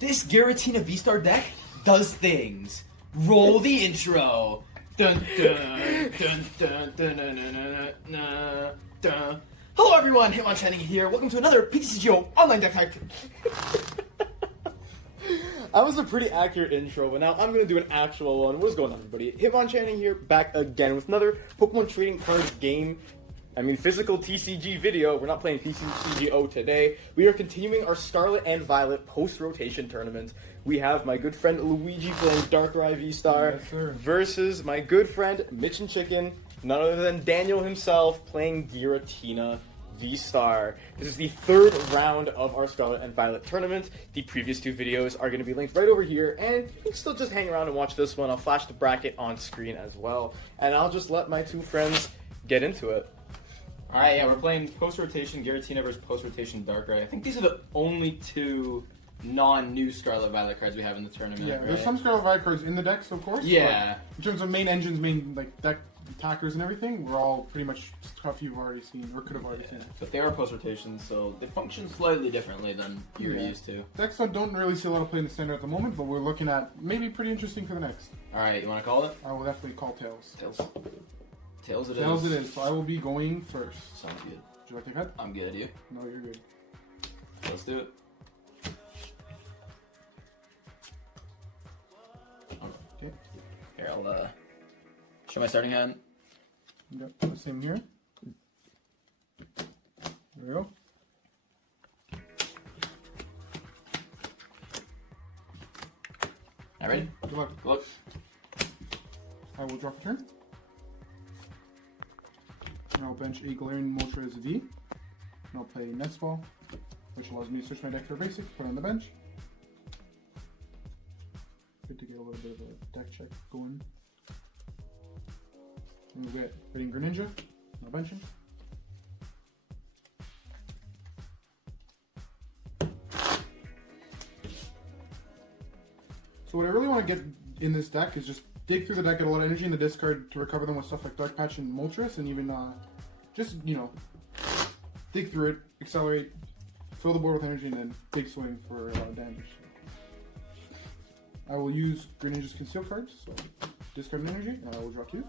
This Giratina VSTAR deck does things. Roll the intro. Dun, dun, dun, dun, dun, dun, dun, dun, dun. Hello everyone, Hitmonchanting here. Welcome to another PTCGO online deck type. That was a pretty accurate intro, but now I'm going to do an actual one. What's going on, everybody? Hitmonchanting here, back again with another Pokemon Trading Cards game. Physical TCG video. We're not playing PCGO today. We are continuing our Scarlet and Violet post-rotation tournament. We have my good friend Luigi playing Darkrai VSTAR versus my good friend Mitch and Chicken, none other than Daniel himself, playing Giratina VSTAR. This is the third round of our Scarlet and Violet tournament. The previous two videos are going to be linked right over here, and you can still just hang around and watch this one. I'll flash the bracket on screen as well, and I'll just let my two friends get into it. Alright, yeah, we're playing post-rotation Giratina versus post-rotation Darkrai. I think these are the only two non-new Scarlet Violet cards we have in the tournament. Yeah, right? there's some Scarlet Violet cards in the decks, of course. Yeah. In terms of main engines, main deck attackers and everything, we're all pretty much stuff you've already seen or could have already seen. But they are post-rotations, so they function slightly differently than you're used to. Decks don't really see a lot of play in the standard at the moment, but we're looking at maybe pretty interesting for the next. Alright, you want to call it? I will definitely call Tails. Tails it is. Tails it is, so I will be going first. Sounds good. Would you like to cut? I'm good, you? No, you're good. Let's do it. Okay. Here, I'll show my starting hand. Yep, the same here. There we go. All ready? Good luck. Good luck. I will drop a turn. And I'll bench a Galarian Moltres V. And I'll play Nest Ball, which allows me to switch my deck for basic, put it on the bench. Good to get a little bit of a deck check going. And we'll get Radiant Greninja, no benching. So what I really want to get in this deck is just dig through the deck, get a lot of energy in the discard to recover them with stuff like Dark Patch and Moltres, and even just, dig through it, accelerate, fill the board with energy, and then big swing for a lot of damage. I will use Greninja's Conceal cards, so discard an energy, and I will draw 2.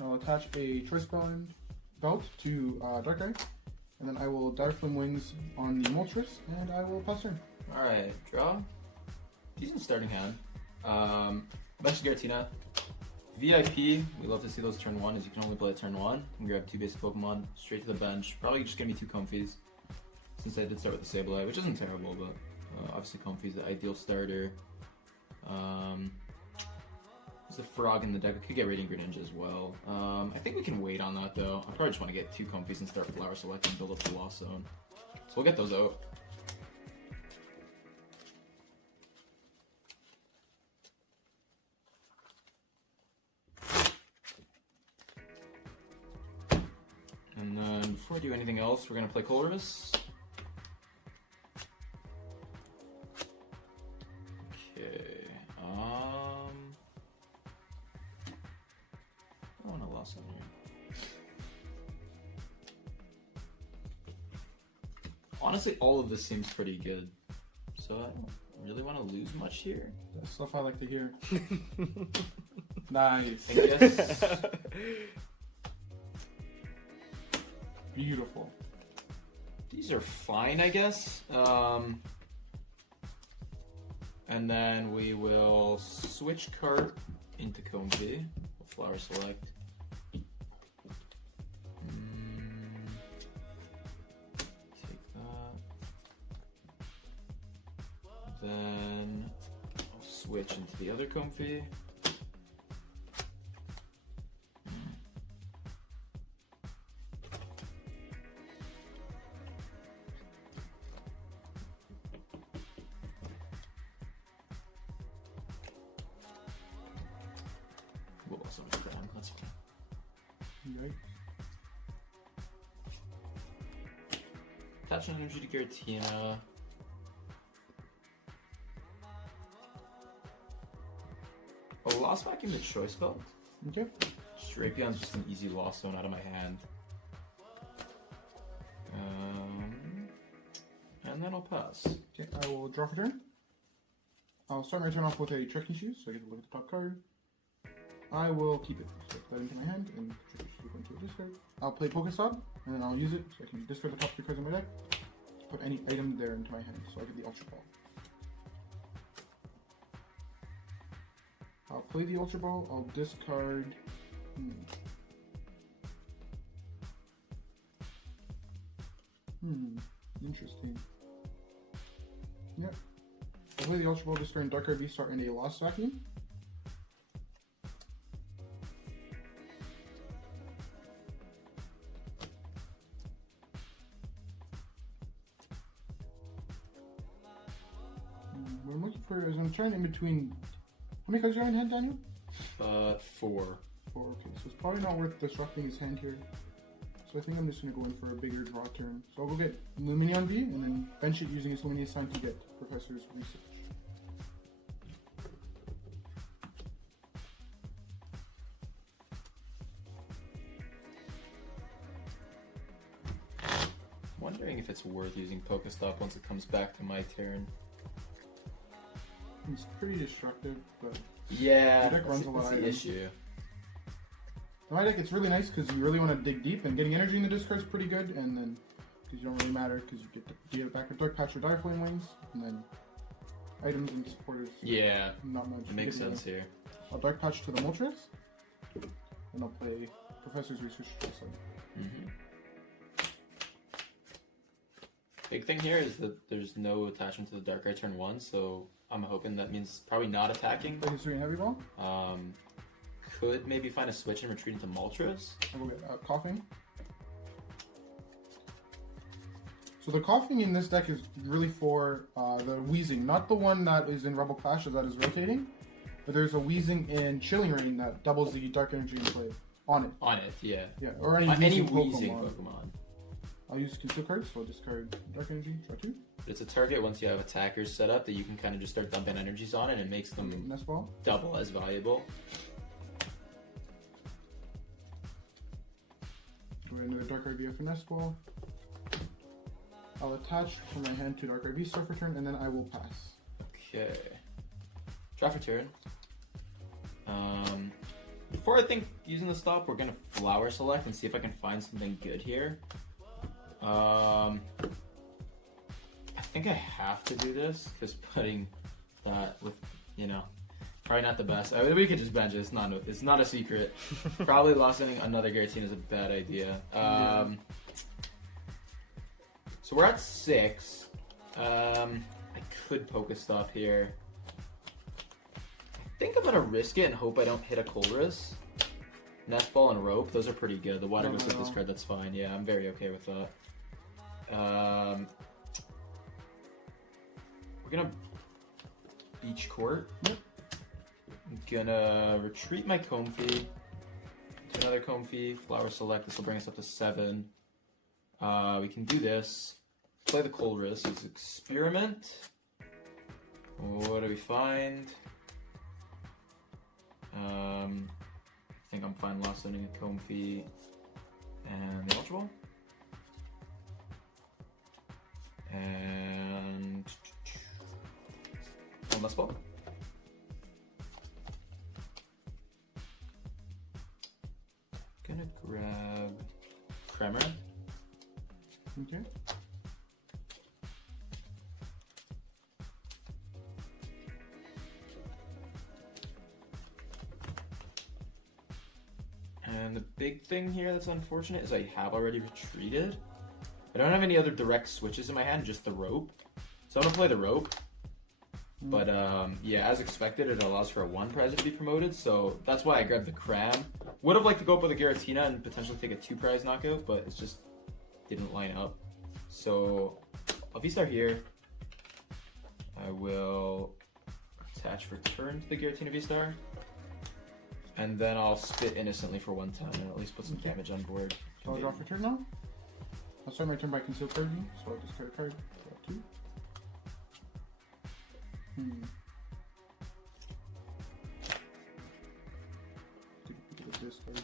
I'll attach a Choice Belt to Darkrai, and then I will Direflame Wings on the Moltres, and I will pass turn. Alright, draw. Decent starting hand. Bench Giratina. VIP, we love to see those turn 1, as you can only play it turn 1. And grab 2 basic Pokemon, straight to the bench. Probably just gonna be 2 comfeys, since I did start with the sableye, which isn't terrible, but obviously comfey's the ideal starter. There's a frog in the deck. I could get Radiant Greninja as well. I think we can wait on that though. I probably just want to get 2 comfeys and start Flower Select and build up the Lost Zone. So we'll get those out. And then before I do anything else, we're going to play Colress. Okay. I want a Lost Zone here. Honestly, all of this seems pretty good, so I don't really want to lose much here. That's stuff I like to hear. Nice. I guess. Beautiful. These are fine, I guess. And then we will switch cart into comfey. We'll Flower Select. Take that. Then I'll switch into the other comfey. That's fine. Okay. Attach an energy to Giratina. Oh, Lost Vacuum the Choice Belt? Okay. Drapion's just an easy Lost Zone out of my hand. and then I'll pass. Okay, I will draw for turn. I'll start my turn off with a trekking shoes, so I get to look at the top card. I will keep it. So put that into my hand and trekking shoes go into a discard. I'll play Pokestop, and then I'll use it so I can discard the top 3 cards in my deck. Put any item there into my hand, so I get the Ultra Ball. I'll play the Ultra Ball. I'll discard. Interesting. Yep. I'll play the Ultra Ball, discard Darkrai VSTAR and a Lost Vacuum. What I'm looking for is I'm trying in between. How many cards do you have in hand, Daniel? 4. 4, okay. So it's probably not worth disrupting his hand here. So I think I'm just going to go in for a bigger draw turn. So I'll go get Lumineon V and then bench it using his Lumineon sign to get Professor's Research. Wondering if it's worth using Pokestop once it comes back to my turn. It's pretty destructive, but yeah, the deck runs a lot that's of the items. issue. In my deck, it's really nice because you really want to dig deep, and getting energy in the discard is pretty good, and then because you don't really matter because you get it back with Dark Patch or Dire Flame Wings, and then items and supporters. Yeah, Not much. it makes sense here. I'll Dark Patch to the Moltres, and I'll play Professor's Research also. Big thing here is that there's no attachment to the Darkrai turn 1, so I'm hoping that means probably not attacking. Play his Serena Heavy Ball. Could maybe find a switch and retreat into Moltres. I'll go get Coffing. So the Coffing in this deck is really for the Weezing, not the one that is in Rebel Clash that is rotating, but there's a Weezing in Chilling Reign that doubles the Dark Energy in play on it. On it, yeah. Yeah, or any Any Weezing Weezing Pokemon. Pokemon. I'll use conceal cards, so I'll discard Dark Energy, draw 2. But it's a target once you have attackers set up that you can kind of just start dumping energies on it, and it makes them Nest Ball. double as valuable. Go ahead, another Darkrai VF Nest Ball. I'll attach from my hand to Darkrai VSTAR for turn, and then I will pass. Okay. Draw for turn. Before I think using the stop, we're gonna flower select and see if I can find something good here. I think I have to do this because putting that with, probably not the best. I mean, we could just bench it. It's not a secret. Probably lost another Giratina is a bad idea. So we're at 6. I could Pokestop here. I think I'm gonna risk it and hope I don't hit a Colress. Nest Ball and Rope, those are pretty good. The water goes with this card, that's fine. Yeah, I'm very okay with that. We're gonna Beach Court. Yep. I'm gonna retreat my comfey to another comfey, flower select. This will bring us up to 7. We can do this. Play the Colress. Use Experiment. What do we find? I think I'm fine last sending a comfey and the Ultra Ball. And one less ball. Gonna grab Cramorant. Okay. And the big thing here that's unfortunate is I have already retreated. I don't have any other direct switches in my hand, just the Rope. So I'm gonna play the Rope. But yeah, as expected, it allows for a 1 prize to be promoted, so that's why I grabbed the Cram. Would have liked to go up with a Giratina and potentially take a 2 prize knockout, but it just didn't line up. So I'll V-Star here. I will attach for turn to the Giratina V-Star. And then I'll spit innocently for 1 time and at least put some damage on board. So I'll draw for turn now. I'll start my turn by conceal carding, so I'll discard a card. Draw 2. Discard.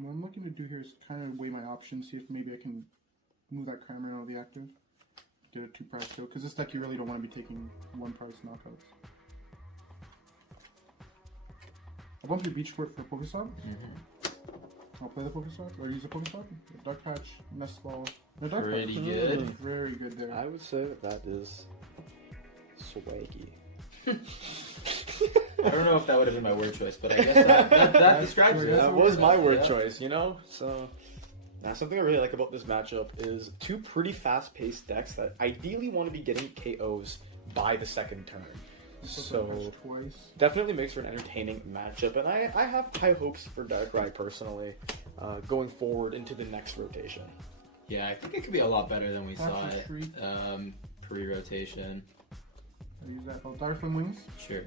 What I'm looking to do here is kind of weigh my options, see if maybe I can move that cramorant out of the active. Did a 2-price kill, because this deck you really don't want to be taking 1-price knockouts. I bump your beach court for Pokestop. I'll play the Pokestop, or use the Pokestop. Dark Patch, Nest Ball. No, Dark Pretty Patch. good. Very good there. I would say that is swaggy. I don't know if that would have been my word choice, but I guess that describes it. That was my word Yeah. choice, you know? So, now something I really like about this matchup is two pretty fast-paced decks that ideally want to be getting KOs by the second turn. So, definitely makes for an entertaining matchup, and I have high hopes for Darkrai personally, going forward into the next rotation. Yeah, I think it could be a lot better than we saw After it Shriek. pre-rotation. I use that. I'll Darkrai Wings. Sure.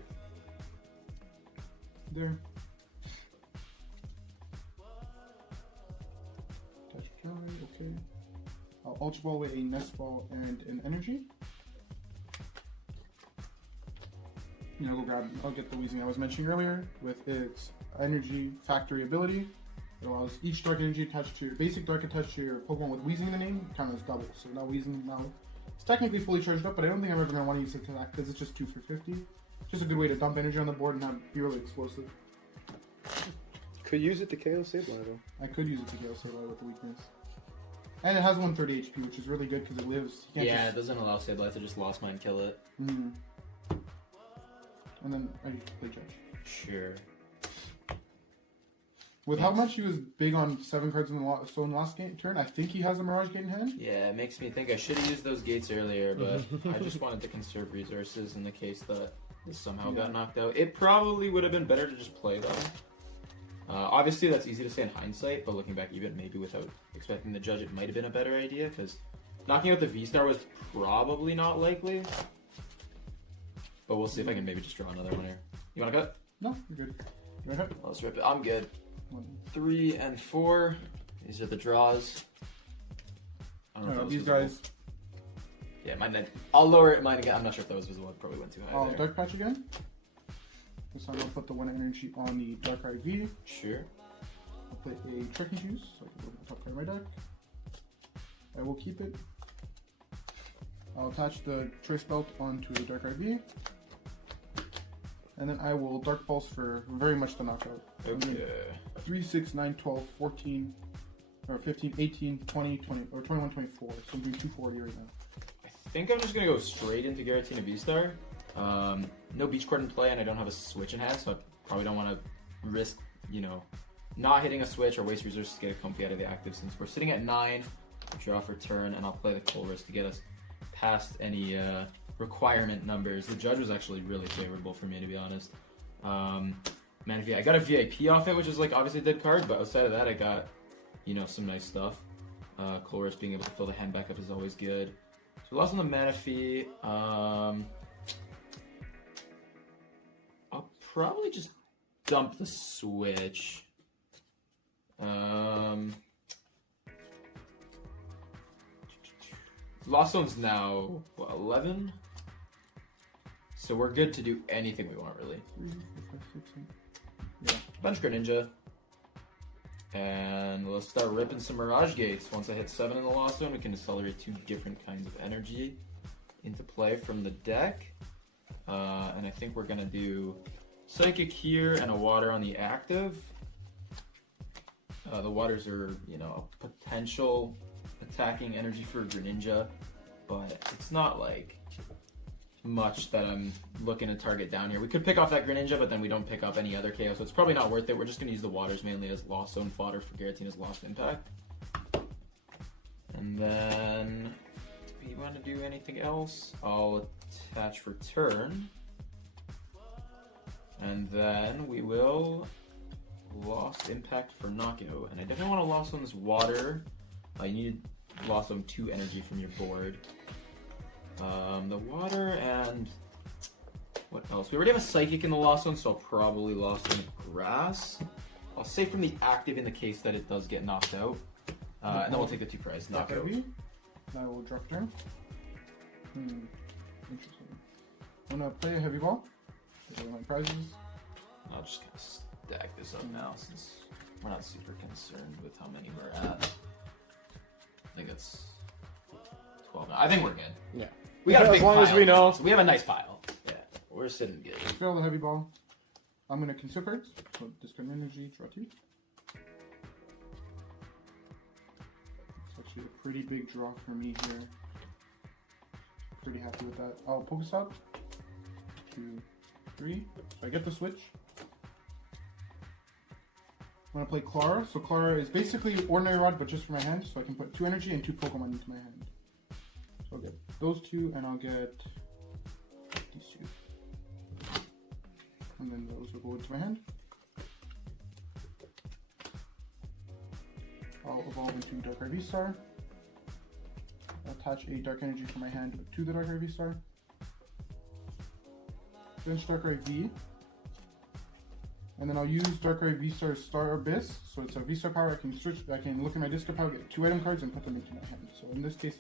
There. Touch dry, okay. I'll Ultra Ball with a Nest Ball and an Energy. You know, I'll get the Weezing I was mentioning earlier with its Energy Factory ability. It allows each Dark Energy attached to your basic Dark attached to your Pokemon with Weezing in the name, count as double. So now Weezing now it's technically fully charged up, but I don't think I'm ever going to want to use it to that because it's just 2 for 50. Just a good way to dump energy on the board and be really explosive. Could use it to KO Sableye though. I could use it to KO Sableye with the weakness. And it has 130 HP, which is really good because it lives. You can't Yeah, just... it doesn't allow Sableye to just Lost Mine kill it. Mm. And then I play Judge. Sure. With how much he was big on 7 cards in the last turn, I think he has a Mirage Gate in hand. Yeah, it makes me think I should have used those gates earlier, but I just wanted to conserve resources in the case that this somehow got knocked out. It probably would have been better to just play them. Obviously, that's easy to say in hindsight, but looking back even maybe without expecting the judge, it might have been a better idea, because knocking out the V-Star was probably not likely. But we'll see if I can maybe just draw another one here. You want to cut? No, you're good. Go ahead. Let's rip it. I'm good. 1. 3 and 4. These are the draws. I don't know if that was These visible. guys. Yeah, mine. I'll lower it mine again. I'm not sure if that was visible. It probably went too high I'll there. Dark Patch again. This time I'll put the 1 energy on the Darkrai V. Sure. I'll play a Trekking Shoes, so I can put the top card of my deck. I will keep it. I'll attach the Choice Belt onto the Darkrai V. And then I will Dark Pulse for very much the knockout. Okay. 3, 6, 9, 12, 14, or 15, 18, 20, 20, or 21, 24. So I'm doing 240 right now. I think I'm just gonna go straight into Giratina VSTAR. No beach court in play, and I don't have a switch in hand, so I probably don't want to risk, not hitting a switch or waste resources to get a comfey out of the active. Since we're sitting at 9, draw for turn, and I'll play the Cold Risk to get us past any requirement numbers. The judge was actually really favorable for me, to be honest. I got a VIP off it, which is like obviously a dead card, but outside of that, I got some nice stuff. Cold Risk being able to fill the hand back up is always good. So we lost on the mana fee. I'll probably just dump the switch. Lost Zone's now, 11? So we're good to do anything we want, really. 3, 4, 5, 6, 8. Yeah. Bench Greninja. And let's start ripping some Mirage Gates. Once I hit 7 in the Lost Zone, we can accelerate 2 different kinds of energy into play from the deck. And I think we're going to do Psychic here and a Water on the active. The Waters are, a potential attacking energy for Greninja, but it's not like much that I'm looking to target down here. We could pick off that Greninja, but then we don't pick up any other KO, so it's probably not worth it. We're just going to use the Waters mainly as Lost Zone fodder for Giratina's Lost Impact. And then, do we want to do anything else? I'll attach for turn. And then we will Lost Impact for knockout. And I definitely want to Lost on this Water. You need Lost on 2 energy from your board. The Water and what else? We already have a Psychic in the Lost Zone, so I'll probably Lost on Grass. I'll save from the active in the case that it does get knocked out. And then we'll take the 2 prize knockout. I will drop turn. Interesting. I'm gonna play a heavy ball. These are my prizes. I'll just kind of stack this up now since we're not super concerned with how many we're at. I think it's 12 now. I think we're good. Yeah. We got a big as long pile as we know. So we have a nice pile. Yeah, we're sitting good. Fail the heavy ball. I'm gonna conceal cards. So discard energy, draw 2. It's actually a pretty big draw for me here. Pretty happy with that. I'll Pokestop. 2, 3. So I get the switch. I'm gonna play Klara. So Klara is basically Ordinary Rod, but just for my hand. So I can put 2 energy and 2 Pokemon into my hand. So I'll get those 2, and I'll get these 2. And then those will go into my hand. I'll evolve into Darkrai VSTAR. Attach a Dark Energy from my hand to the Darkrai VSTAR. Bench Darkrai V. And then I'll use Darkrai VSTAR Star Abyss. So it's a VSTAR power. I can switch. I can look at my discard pile, get 2 item cards, and put them into my hand. So in this case,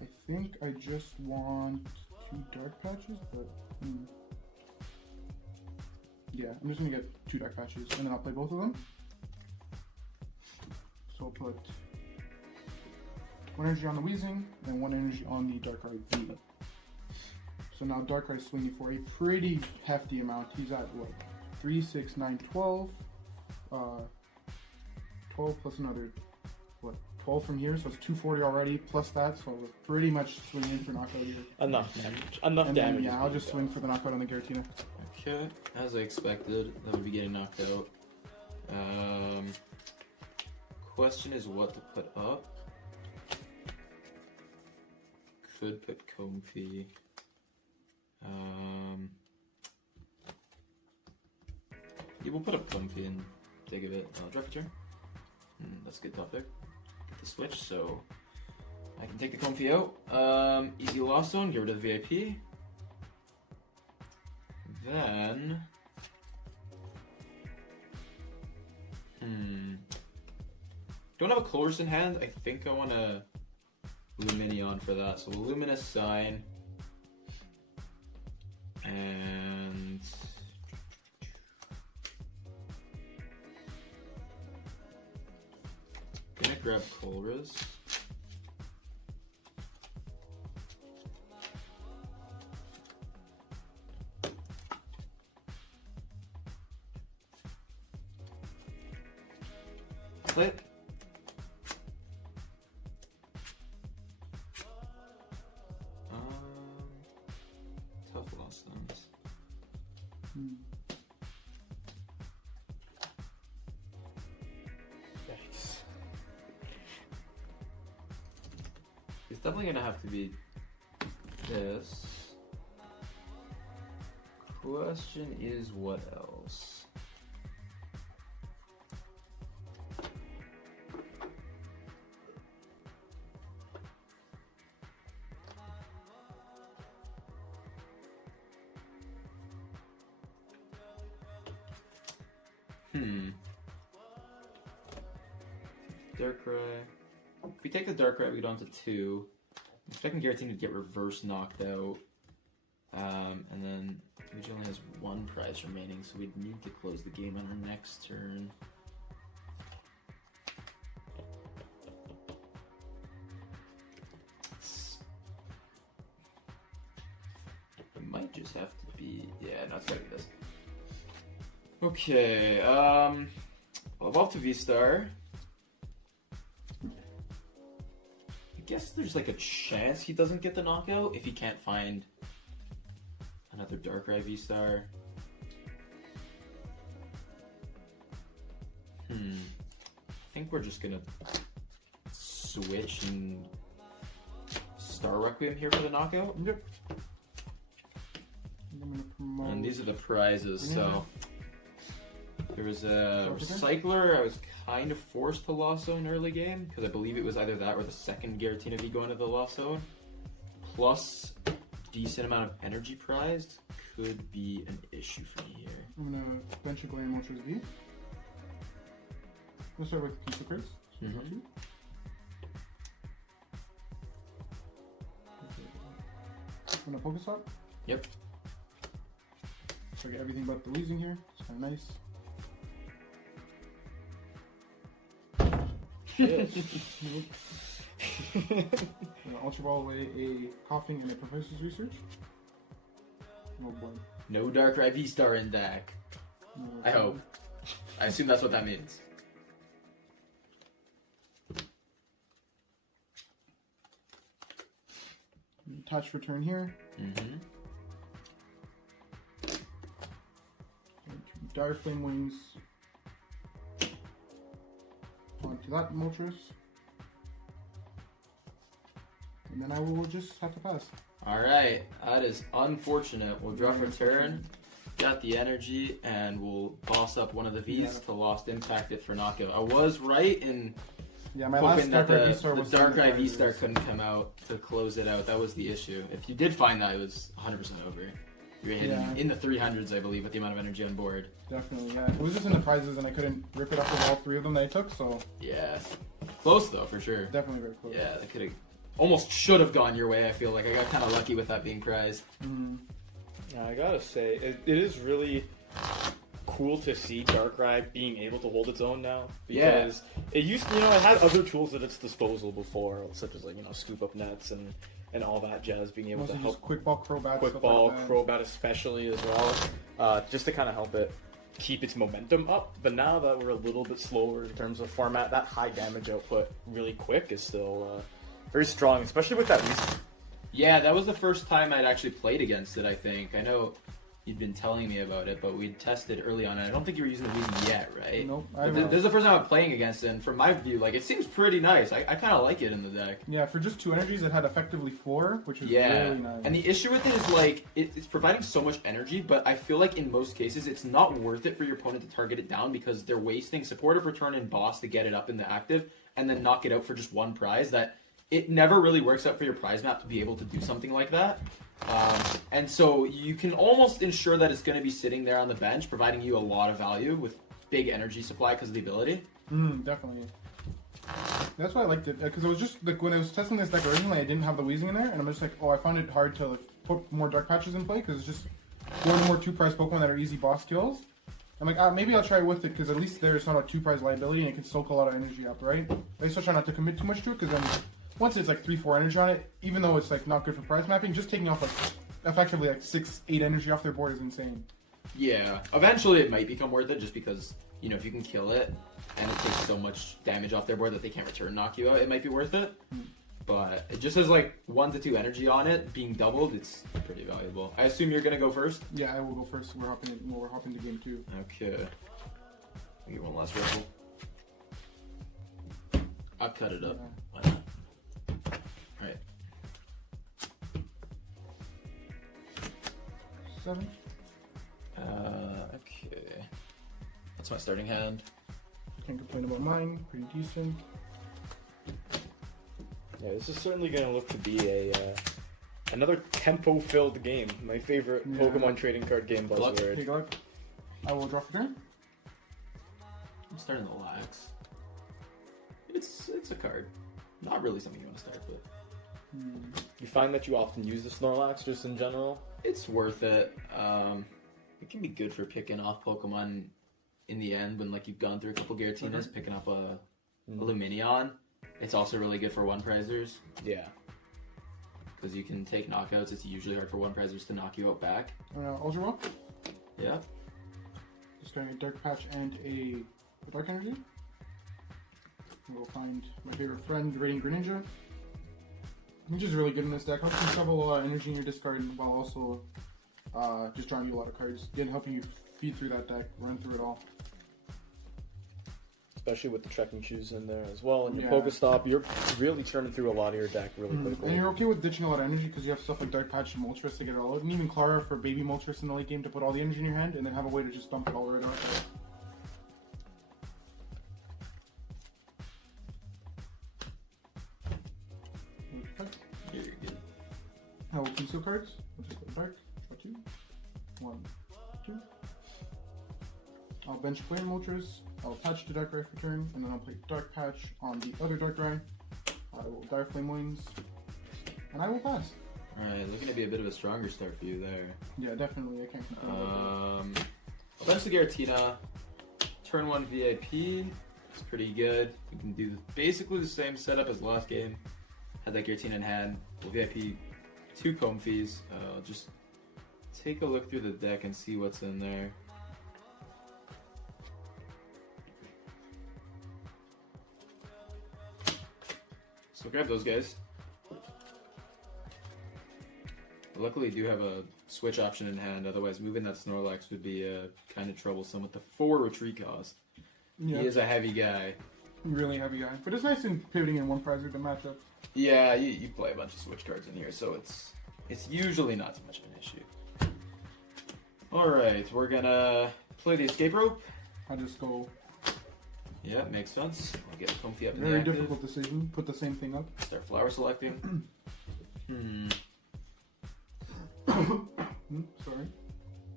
I think I just want 2 dark patches, but yeah, I'm just gonna get 2 dark patches, and then I'll play both of them. So I'll put 1 energy on the Weezing and 1 energy on the Darkrai V. So now Darkrai is swinging for a pretty hefty amount. He's at what? 3, 6, 9, 12. 12 plus another, what? 12 from here, so it's 240 already, plus that, so we're pretty much swinging for knockout here. Enough damage. Enough and damage. Then, yeah, I'll just swing for the knockout on the Giratina. Okay, as I expected, that would be getting knocked out. Question is what to put up. Could put comfey. Yeah, we'll put up comfey and take a bit. Draft turn. That's a good top there. Get the switch, so I can take the comfey out. Easy lost zone, get rid of the VIP. Then don't have a Colress in hand. I think I want to Lumineon for that. So Luminous Sign and gonna grab Colress. Click. Tough loss zones. Yikes. It's definitely gonna have to be this. Question is what else? Darkrai. If we take the Darkrai, we go down to 2. I'm expecting Giratina to get reverse knocked out. And then Luigi only has 1 prize remaining, so we'd need to close the game on our next turn. It might just have to be, yeah, no, it's gotta be this. Okay, I'll evolve to VSTAR. I guess there's like a chance he doesn't get the knockout if he can't find another Darkrai VSTAR. I think we're just gonna switch and Star Requiem here for the knockout. Yep. I'm gonna promote. And these are the prizes, so there was a Recycler. I was kind of forced to Lost Zone early game because I believe it was either that or the second Giratina V going to the Lost Zone. Plus, decent amount of energy prized could be an issue for me here. I'm gonna bench a Galarian Moltres V. We'll start with Keeper cards. Mm-hmm. I'm gonna Pokestop. Yep. So I get everything but the Weezing here. It's kind of nice. Shit. Ultra Ball away a Coffing and a Prof Research. Oh boy. No Darkrai VSTAR in deck. No, I hope. I assume that's what that means. Attach return here. Mm-hmm. Dire Flame Wings onto that Moltres. And then I will just have to pass. Alright, that is unfortunate. We'll draw for turn, got the energy, and we'll boss up one of the Vs to Lost Impact it for knockout. I was right in My last hoping that Darkrai the VSTAR was Darkrai VSTAR couldn't come out to close it out. That was the issue. If you did find that, it was 100% over. You were hitting in the 300s, I believe, with the amount of energy on board. Definitely, yeah. It was just in the prizes and I couldn't rip it off of all three of them that I took, so... Yeah. Close, though, for sure. Definitely very close. Yeah, that could have... Almost should have gone your way, I feel like. I got kind of lucky with that being prized. Yeah, I gotta say, it is really cool to see Darkrai being able to hold its own now. Because it used to, it had other tools at its disposal before, such as, scoop up nets and all that jazz, being able to help. Quick Ball, Crobat. Quick Ball, Crobat especially as well, just to kind of help it keep its momentum up. But now that we're a little bit slower in terms of format, that high damage output really quick is still very strong, especially with that Weezing. Yeah, that was the first time I'd actually played against it, I think. I know you'd been telling me about it, but we'd tested early on, and I don't think you were using the Weezing yet, right? Nope. This is the first time I'm playing against it, and from my view, it seems pretty nice. I kind of like it in the deck. Yeah, for just 2 energies, it had effectively 4, which is really nice. And the issue with it is, it's providing so much energy, but I feel like in most cases, it's not worth it for your opponent to target it down because they're wasting supportive return and boss to get it up in the active, and then knock it out for just one prize. That it never really works out for your prize map to be able to do something like that. And so you can almost ensure that it's going to be sitting there on the bench, providing you a lot of value with big energy supply because of the ability. Definitely. That's why I liked it, because I was just, when I was testing this deck originally, I didn't have the Weezing in there, and I'm just I found it hard to put more Dark Patches in play, because it's just one more 2-prize Pokemon that are easy boss kills. I'm like, maybe I'll try it with it, because at least there's not a 2-prize liability, and it can soak a lot of energy up, right? I still try not to commit too much to it, because then once it's 3-4 energy on it, even though it's not good for prize mapping, just taking off effectively 6-8 energy off their board is insane. Yeah, eventually it might become worth it just because, if you can kill it and it takes so much damage off their board that they can't return knock you out, it might be worth it. But it just has 1 to 2 energy on it, being doubled, it's pretty valuable. I assume you're gonna go first? Yeah, I will go first. We're hopping to game 2. Okay. We get one last riffle. I'll cut it up. Why not? Alright. 7. Okay. That's my starting hand. Can't complain about mine. Pretty decent. Yeah, this is certainly going to look to be another tempo-filled game. My favorite Pokemon trading card game buzzword. Hey, Galarian. I will draw for turn. I'm starting the lax. It's a card. Not really something you want to start with. You find that you often use the Snorlax just in general? It's worth it. It can be good for picking off Pokemon in the end when you've gone through a couple Giratinas, picking up a Lumineon. It's also really good for 1-prizers. Yeah. Because you can take knockouts. It's usually hard for 1-prizers to knock you out back. Ultra Ball. Yeah. Just getting a Dark Patch and a Dark Energy. We'll find my favorite friend, Radiant Greninja. Which is really good in this deck. Helps you shovel a lot of energy in your discard while also just drawing you a lot of cards. Again, helping you feed through that deck, run through it all. Especially with the trekking shoes in there as well. And your Pokestop, you're really churning through a lot of your deck really quickly. And you're okay with ditching a lot of energy because you have stuff like Dark Patch and Moltres to get it all out. And even Klara for baby Moltres in the late game to put all the energy in your hand and then have a way to just dump it all right out there. You're good. I will conceal cards. We'll just go dark. Draw 2. 1, 2. I'll bench player Moltres. I'll attach to Darkrai for turn, and then I'll play Dark Patch on the other Darkrai. I will Dire Flame Wings, and I will pass. Alright, looking to be a bit of a stronger start for you there. Yeah, definitely. I can't complain about that. I'll bench the Giratina, turn 1 VIP, It's pretty good. We can do basically the same setup as last game. Had that Giratina in hand. We'll VIP 2 comfeys. Just take a look through the deck and see what's in there. So grab those guys. Luckily, do have a switch option in hand. Otherwise, moving that Snorlax would be kind of troublesome with the 4 retreat cost. Yeah. He is a heavy guy. Really heavy guy. But it's nice in pivoting in one prize with the matchup. Yeah, you play a bunch of switch cards in here, so it's usually not so much of an issue. Alright, we're gonna play the escape rope. I just go. Yeah, makes sense. I'll get comfy up in Very the active. difficult decision. Put the same thing up. Start flower selecting. Sorry.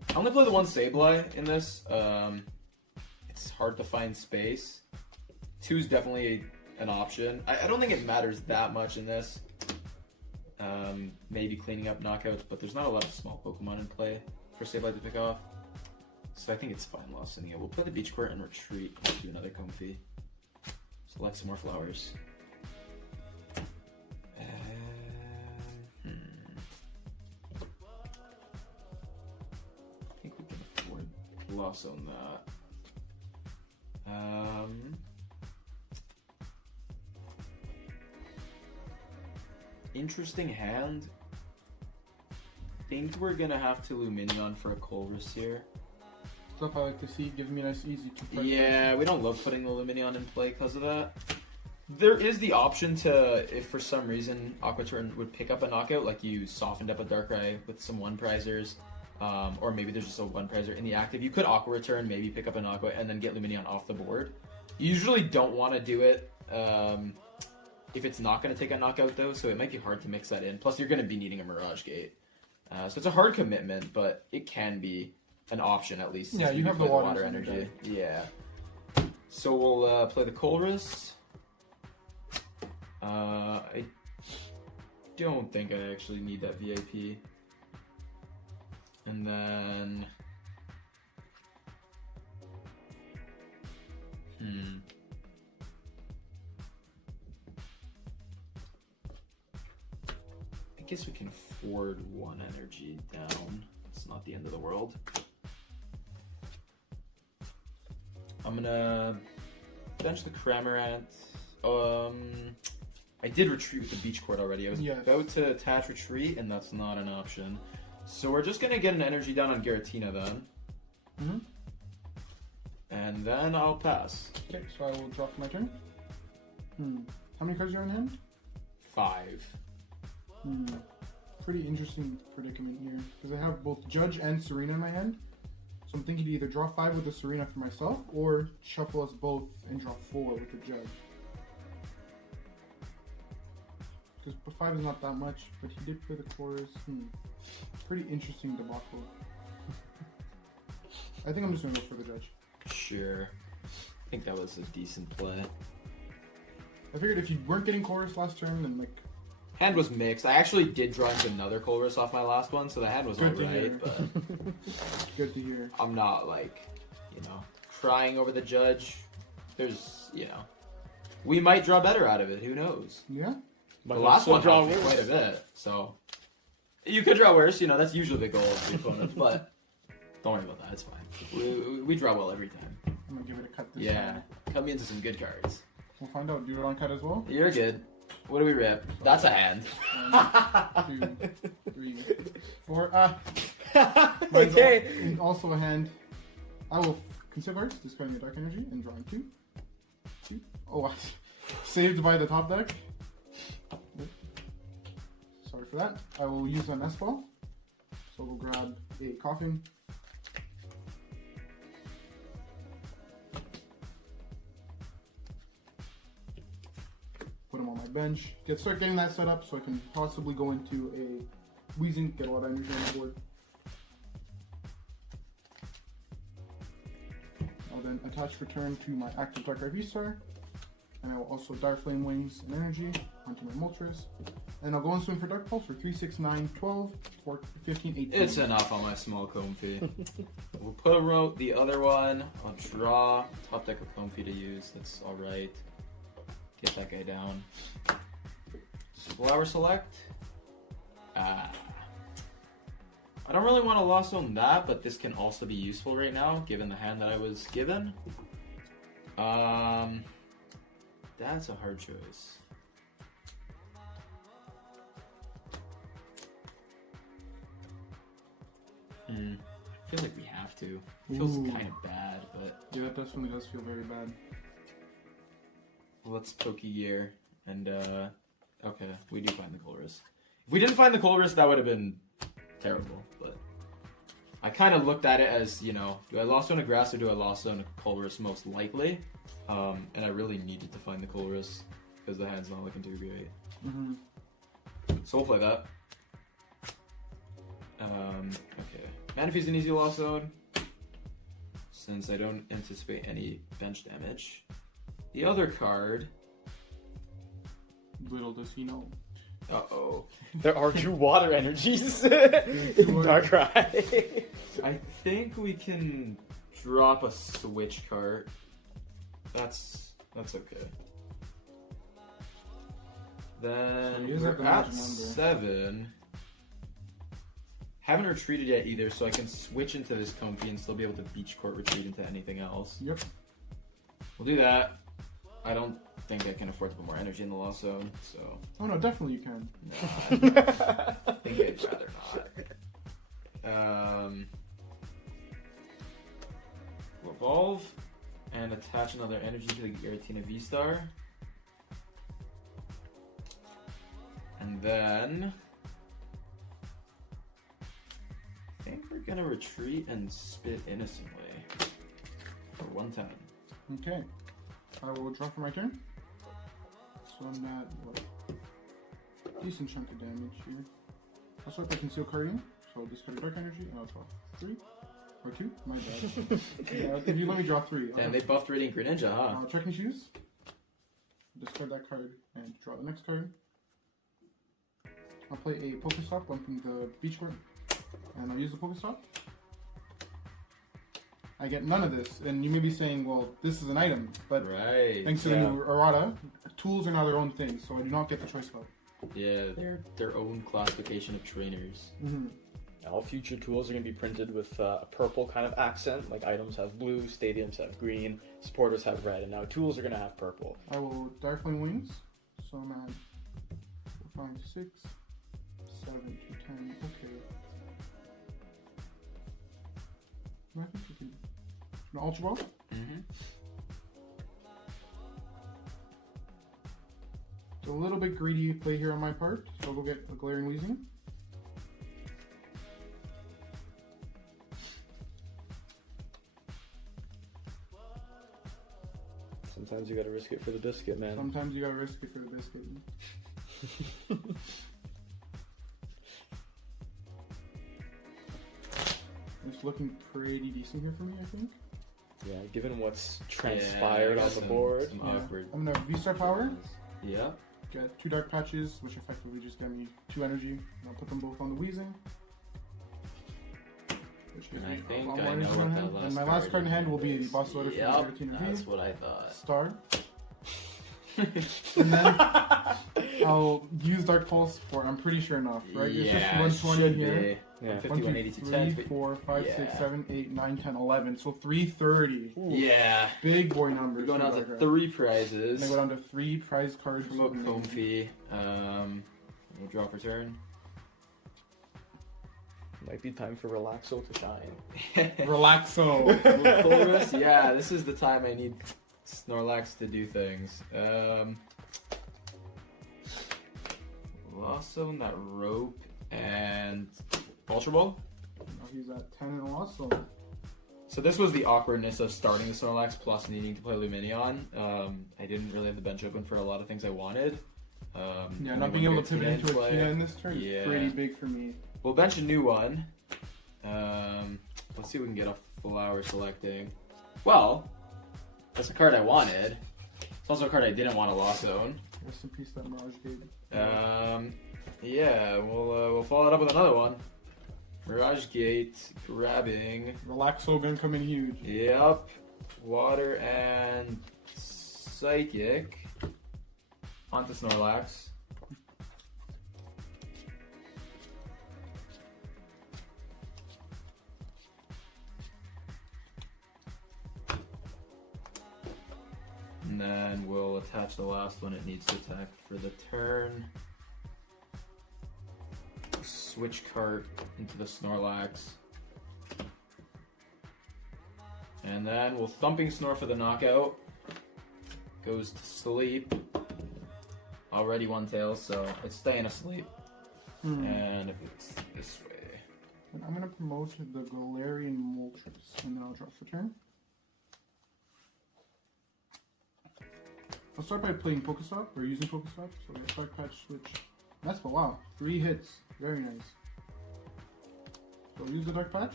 I'm gonna play the one sableye in this. It's hard to find space. 2 is definitely an option. I don't think it matters that much in this. Maybe cleaning up knockouts, but there's not a lot of small Pokemon in play for sableye to pick off. So I think it's fine losing it. We'll play the beach court and retreat. We'll do another comfy. Select some more flowers. I think we can afford loss on that. Interesting hand. Think we're gonna have to Lumineon for a Colress here. Stuff I like to see. Give me a nice easy 2 Yeah, we don't love putting the Lumineon in play because of that. There is the option to, if for some reason Aqua Turn would pick up a knockout, like you softened up a Darkrai with some 1-prizers, or maybe there's just a 1-prizer in the active, you could Aqua Return, maybe pick up a knockout, and then get Lumineon off the board. You usually don't want to do it if it's not going to take a knockout, though, so it might be hard to mix that in. Plus, you're going to be needing a Mirage Gate. So it's a hard commitment, but it can be an option at least. Yeah, you have the play water energy. Yeah. So we'll play the Colress. I don't think I actually need that VIP. And then... I guess we can afford 1 energy down. It's not the end of the world. I'm gonna bench the cramorant. I did retreat with the beach court already. I was about to attach retreat, and that's not an option. So we're just gonna get an energy down on Giratina then. And then I'll pass. Okay, so I will drop my turn. How many cards are in hand? 5. Pretty interesting predicament here. Because I have both Judge and Serena in my hand. So I'm thinking to either draw 5 with the Serena for myself, or shuffle us both and draw 4 with the Judge. Because 5 is not that much, but he did play the chorus. Pretty interesting debacle. I think I'm just going to go for the Judge. Sure. I think that was a decent play. I figured if you weren't getting chorus last turn, then like... Hand was mixed. I actually did draw into another Colress off my last one, so the hand was alright, but... Good to hear. I'm not, like, crying over the Judge. There's, we might draw better out of it, who knows? Yeah? The last one helped me quite a bit, so... You could draw worse, that's usually the goal of the opponent, but don't worry about that, it's fine. We draw well every time. I'm gonna give it a cut this time. Cut me into some good cards. We'll find out. Do you want cut as well? You're good. What do we rip? That's a hand. 1, 2, 3, 4. Okay. Also a hand. I will consider cards, discarding the dark energy, and drawing 2. Oh, saved by the top deck. Sorry for that. I will use an S-ball. So we'll grab a Coffing. Put him on my bench. Start getting that set up so I can possibly go into a Weezing, get a lot of energy on the board. I'll then attach return to my active Darkrai VSTAR. And I will also Dire Flame Wings and energy onto my Moltres. And I'll go and swing for Dark Pulse for 3, 6, 9, 12, 14, 15, 18. It's enough on my small comfey. We'll put a the other one. I'll draw top deck of comfey to use. That's alright. Get that guy down. Flower select. I don't really want to lost on that, but this can also be useful right now, given the hand that I was given. That's a hard choice. I feel like we have to. It feels kind of bad, but... Yeah, that definitely does feel very bad. Let's Pokegear, and okay, we do find the Colress. If we didn't find the Colress, that would have been terrible, but... I kind of looked at it as, you know, do I lost on a grass or do I lost on a Colress most likely? And I really needed to find the Colress, because the hand's not looking too great. So we'll play that. Okay. Manaphy's an easy loss zone, since I don't anticipate any bench damage. The other card... Little does he know. Uh-oh. There are 2 water energies in Darkrai. I think we can drop a switch card. That's okay. Then So he is at we're the at magic number. 7. Haven't retreated yet either, so I can switch into this comfey and still be able to beach court retreat into anything else. Yep. We'll do that. I don't think I can afford to put more energy in the lost zone, so... Oh no, definitely you can. I think I'd rather not. We'll evolve and attach another energy to the Giratina VSTAR. And then... I think we're gonna retreat and spit innocently for 110. Okay. I will draw for my turn. So I'm at, what? Decent chunk of damage here. I'll swipe my Conceal card in. So I'll discard a Dark Energy and I'll draw 3. Or 2? My bad. If you let me draw 3. Damn, they buffed Radiant Greninja, huh? Check and choose. Discard that card and draw the next card. I'll play a Pokestop, one from the beach court. And I'll use the Pokestop. I get none of this, and you may be saying, well, this is an item, but Right. thanks to the new errata, tools are now their own thing, so I do not get the choice vote. Yeah, they're their own classification of trainers. All future tools are going to be printed with a purple kind of accent, like items have blue, stadiums have green, supporters have red, and now tools are going to have purple. I will Darkrai Wings, so I'm at 5, 6, 7 to 10, okay. I think we can... An Ultra Ball? It's a little bit greedy play here on my part, so I'll go get a Galarian Weezing. Sometimes you gotta risk it for the biscuit, man. Sometimes you gotta risk it for the biscuit. It's looking pretty decent here for me, I think. Yeah, given what's transpired Yeah, on the board. Some Yeah. awkward. I'm gonna V-Star Power, Yeah. get 2 Dark Patches, which effectively just get me 2 energy, and I'll put them both on the Weezing. Which gives And I me think a lot I more know energy what in that hand. last And my last card in hand will be the is. Boss Letter from Yep, Giratina that's V. what I thought. Star. And then I'll use Dark Pulse for, I'm pretty sure enough, right? It's just 120 should here. be. Yeah. 51, 80 to 10. 3, 4, 5, 6, Yeah. 7, 8, 9, 10, 11. So 330. Yeah. Big boy numbers. We're going for down to Darkrai. 3 And prizes. I go down to 3 prize cards. Promote comfey. We'll draw for turn. Might be time for Relaxo to shine. Relaxo. Colress, yeah, this is the time I need Snorlax to do things. Lost Zone, that rope, and Ultra Ball. Now he's at 10 and also. So this was the awkwardness of starting the Snorlax plus needing to play Lumineon. I didn't really have the bench open for a lot of things I wanted. Yeah, not being able to pivot into a play. Tina in this turn Yeah. is pretty big for me. We'll bench a new one. Let's see if we can get a flower selecting. Well, that's a card I wanted. It's also a card I didn't want to Lost Zone. Rest in peace, that Mirage Gate. Yeah, we'll follow it up with another one. Mirage Gate, grabbing. Relaxo gonna come in huge. Yep. Water and Psychic. Onto Snorlax. And then we'll attach the last one it needs to attack for the turn. Switch cart into the Snorlax. And then we'll Thumping Snore for the knockout. Goes to sleep. Already one tail, so it's staying asleep. And if it's this way. And I'm gonna promote the Galarian Moltres, and then I'll draw for turn. I'll start by playing Pokestop, or using Pokestop. So I got Dark Patch, Switch. That's for wow. 3 hits. Very nice. So I'll use the Dark Patch.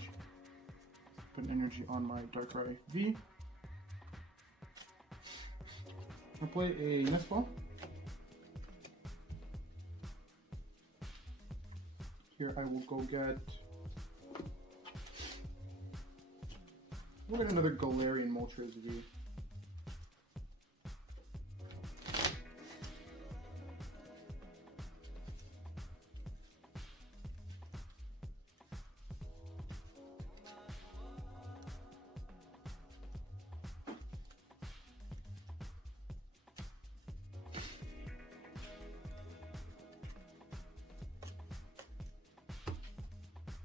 Put energy on my Darkrai V. I'll play a Nest Ball. Here I will go get... We'll get another Galarian Moltres V.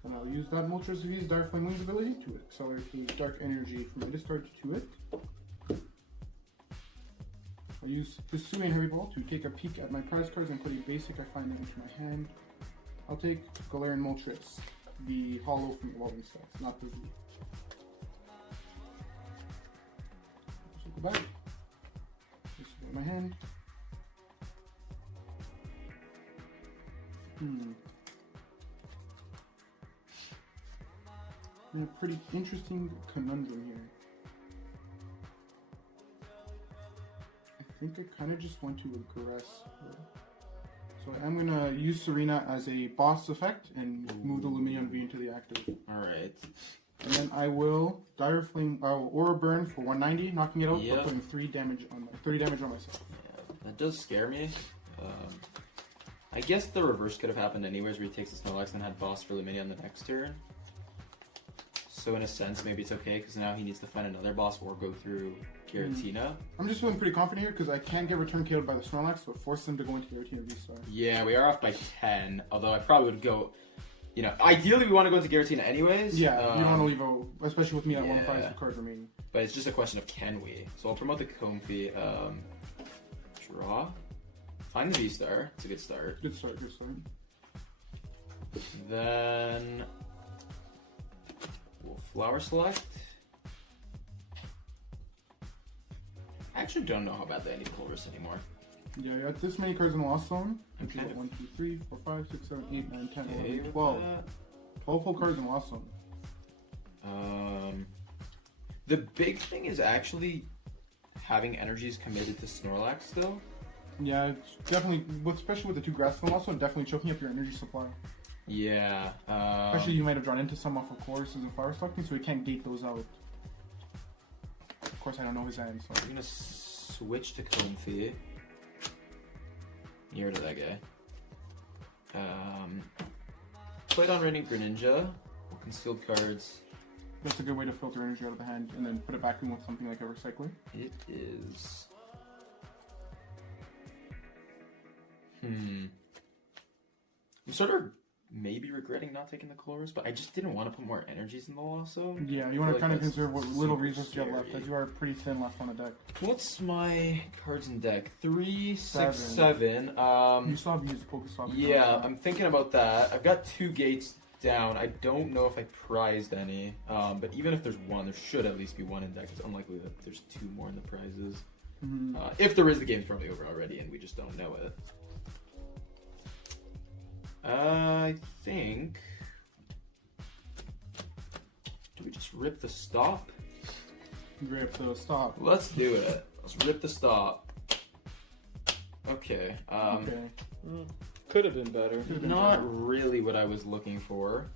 And I'll use that Moltres V's Dark Flame Wings ability to accelerate the Dark Energy from my discard to it. I'll use Hisuian Heavy Ball to take a peek at my prize cards and put a basic I find into my hand. I'll take Galarian Moltres, the hollow from Evolving Styles, not the V. So go back. This is my hand. A pretty interesting conundrum here. I think I kind of just want to aggress her. So I'm going to use Serena as a boss effect and move the Lumineon V into the active. Alright. And then I will Dire Flame, Aura Burn for 190, knocking it out, Yep. but putting 30 damage on myself. Yeah, that does scare me. I guess the reverse could have happened anyways, where he takes the Snorlax and had boss for Lumineon the next turn. So in a sense, maybe it's okay, because now he needs to find another boss or go through Giratina. I'm just feeling pretty confident here, because I can't get return KO'd by the Snorlax, so force them to go into Giratina VSTAR. Yeah, we are off by 10, although I probably would go, you know, ideally we want to go into Giratina anyways. Yeah, you don't want to leave a, especially with me at yeah. 1 5 card remaining. But it's just a question of can we. So I'll promote the comfey. Draw. Find the V-Star. It's a good start. Good start, good start. Then we'll Flower Select. I actually don't know how bad the Andy Pulver's anymore. Yeah, you got this many cards in the Lost Zone. I'm Which is kind of 1, 2, 3, 4, 5, 6, 7, 8, 9, 10, okay 11, with 12. that. 12 full cards in the Lost Zone. The big thing is actually having energies committed to Snorlax still. Yeah, it's definitely, especially with the 2 Grass Zone also, definitely choking up your energy supply. Yeah. Actually, you might have drawn into some off of courses and Flower Stocking, so we can't gate those out. Of course, I don't know his end, so. I'm gonna switch to comfey. Near to that guy. Played on Radiant Greninja. Concealed cards. That's a good way to filter energy out of the hand and then put it back in with something like a recycler. It is. I'm sort of maybe regretting not taking the Chloris, but I just didn't want to put more energies in the Lasso. Yeah, you want to kind of that's conserve what little super resources you have left, scary. as you are pretty thin left on the deck. What's my cards in deck? 3, 6, 7. 7. You still have to use Pokestop. Yeah, I'm thinking about that. I've got 2 gates down. I don't know if I prized any, but even if there's 1, there should at least be 1 in deck. It's unlikely that there's 2 more in the prizes. If there is, the game's probably over already, and we just don't know it. I think. Do we just rip the stop? Grip the stop. Let's do it. Let's rip the stop. Okay. Okay. could have been better. Not really what I was looking for.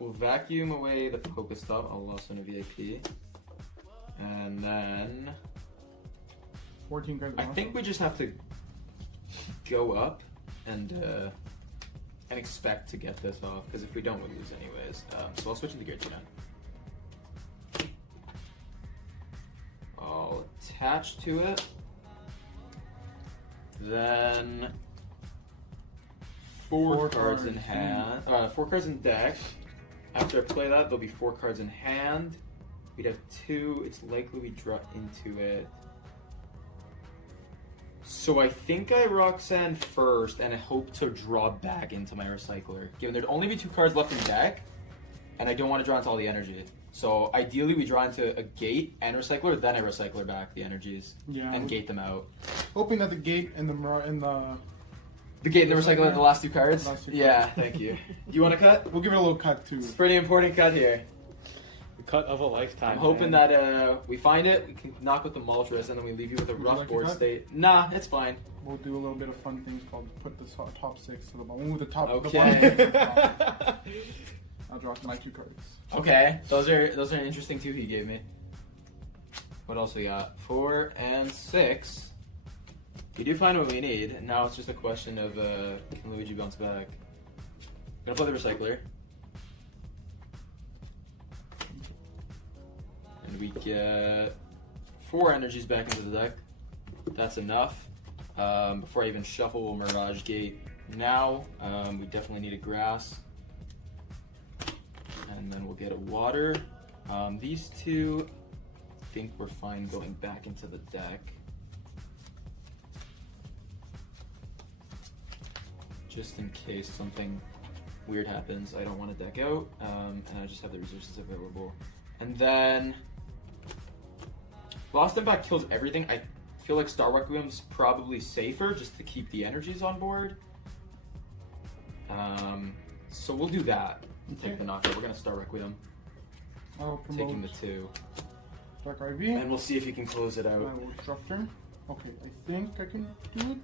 We'll vacuum away the Pokestop. I'll lost on a VIP. And then 14 cards. I think we just have to go up and expect to get this off, because if we don't, we'll lose anyways. So I'll switch into Giratina. I'll attach to it. Then four cards in hand. 4 cards in deck. After I play that, there'll be 4 cards in hand. We'd have 2. It's likely we draw into it. So I think I Roxanne first, and I hope to draw back into my recycler. Given there'd only be 2 cards left in deck, and I don't want to draw into all the energy. So ideally, we draw into a gate and recycler, then I recycler back the energies and gate them out. Hoping that the gate and the The gate and the recycler are the last 2 cards? Yeah, thank you. Do you want to cut? We'll give it a little cut too. It's a pretty important cut here. The cut of a lifetime. I'm hoping that we find it, we can knock with the Moltres, and then we leave you with a rough board state. Nah, it's fine. We'll do a little bit of fun things called put the top 6 to the bottom. With the top. Okay. The bottom. I'll draw my 2 cards. Okay, those are an interesting 2 he gave me. What else we got? 4 and 6. We do find what we need. Now it's just a question of can Luigi bounce back? I'm gonna play the recycler. And we get 4 energies back into the deck. That's enough. Before I even shuffle, we'll Mirage Gate. Now, we definitely need a grass. And then we'll get a water. These 2, I think we're fine going back into the deck. Just in case something weird happens, I don't want to deck out, and I just have the resources available. And then Lost Impact kills everything. I feel like Star Requiem's probably safer just to keep the energies on board. So we'll do that. Take the knockout. We're gonna Star Requiem. I'll promote Taking the 2. Darkrai V. And we'll see if you can close it out. I will structure. Okay, I think I can do it.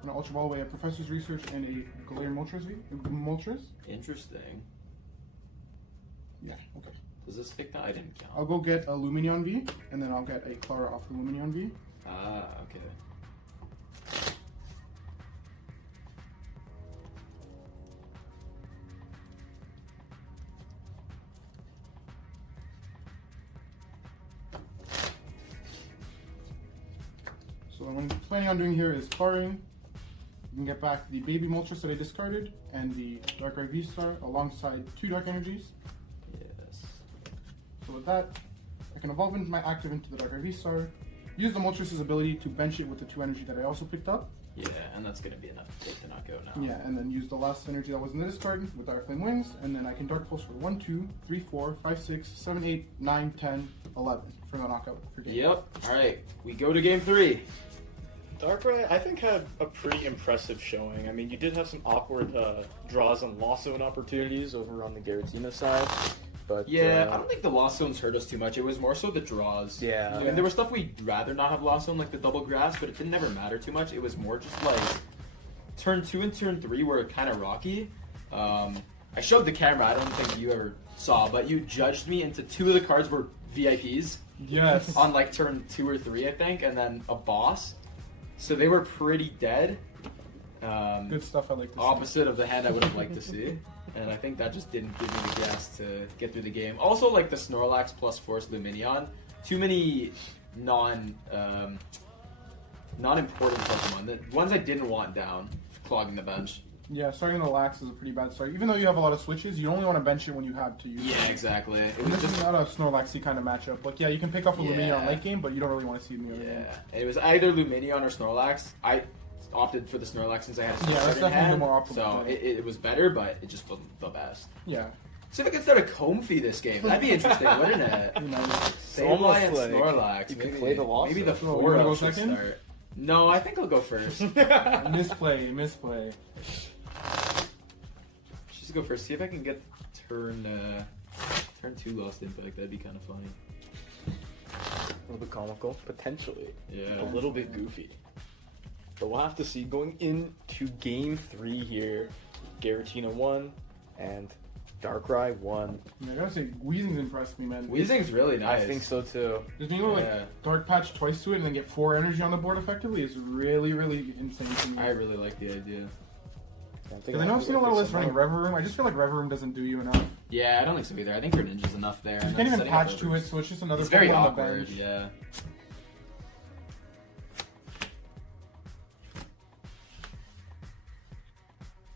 I'm gonna Ultra Ball away a Professor's Research and a Galarian Moltres V. Moltres? Interesting. Yeah, okay. Does this pick that? I didn't count. I'll go get a Lumineon V, and then I'll get a Klara off the Lumineon V. Ah, okay. So what I'm planning on doing here is firing. You can get back the baby Moltres that I discarded and the Darkrai VSTAR alongside 2 Dark Energies. Yes. So with that, I can evolve into my active into the Darkrai VSTAR, use the Moltres' ability to bench it with the 2 energy that I also picked up. Yeah, and that's gonna be enough to take the knockout now. Yeah, and then use the last energy that was in the discard with Dark Flame Wings, and then I can Dark Pulse for 1, 2, 3, 4, 5, 6, 7, 8, 9, 10, 11 for the knockout. For game. Yep. Alright, we go to game 3. Darkrai, I think, had a pretty impressive showing. I mean, you did have some awkward draws and loss zone opportunities over on the Giratina side. But Yeah, I don't think the lost zones hurt us too much. It was more so the draws. Yeah. And there was stuff we'd rather not have lost zone, like the double grass, but it didn't never matter too much. It was more just like turn 2 and turn 3 were kind of rocky. I showed the camera, I don't think you ever saw, but you judged me into 2 of the cards were VIPs. Yes. On like turn 2 or 3, I think, and then a boss. So they were pretty dead. Good stuff I like to see. Opposite of the hand I would have liked to see. And I think that just didn't give me the gas to get through the game. Also, like the Snorlax plus Force Lumineon, too many non-important Pokemon. The ones I didn't want down, clogging the bench. Yeah, starting the Lax is a pretty bad start. Even though you have a lot of switches, you only want to bench it when you have to use it. Yeah, exactly. It And was this just is not a Snorlaxy kind of matchup. Like, yeah, you can pick off a Lumineon Yeah. late game, but you don't really want to see it in the early game. yeah. It was either Lumineon or Snorlax. I opted for the Snorlax since I had a Yeah, that's in definitely hand, the more optimal so play. it was better, but it just wasn't the best. Yeah. See if I can start a comfey this game. That'd be interesting, wouldn't it? You know, Sableye and like Snorlax. you can maybe, play the loss maybe the zone. Oh, you 4 wanna go up should second? start. No, I think I'll go first. misplay. Just go first. See if I can get turn 2 lost impact. That'd be kind of funny. little bit comical, potentially. Yeah. A little bit goofy. But we'll have to see. Going into Game 3 here, Giratina 1 and Darkrai 1. Yeah, I gotta say, Weezing's impressed me, man. Weezing's really nice. I think so too. Just being able to like Dark Patch twice to it and then get 4 energy on the board effectively is really, really insane to me. I really like the idea. Because I know I've seen a lot of lists running Rever Room. I just feel like Rever Room doesn't do you enough. Yeah, I don't think so either. I think Greninja's enough there. You can't even patch to it, so it's just another It's very Pokemon on the awkward, bench. yeah.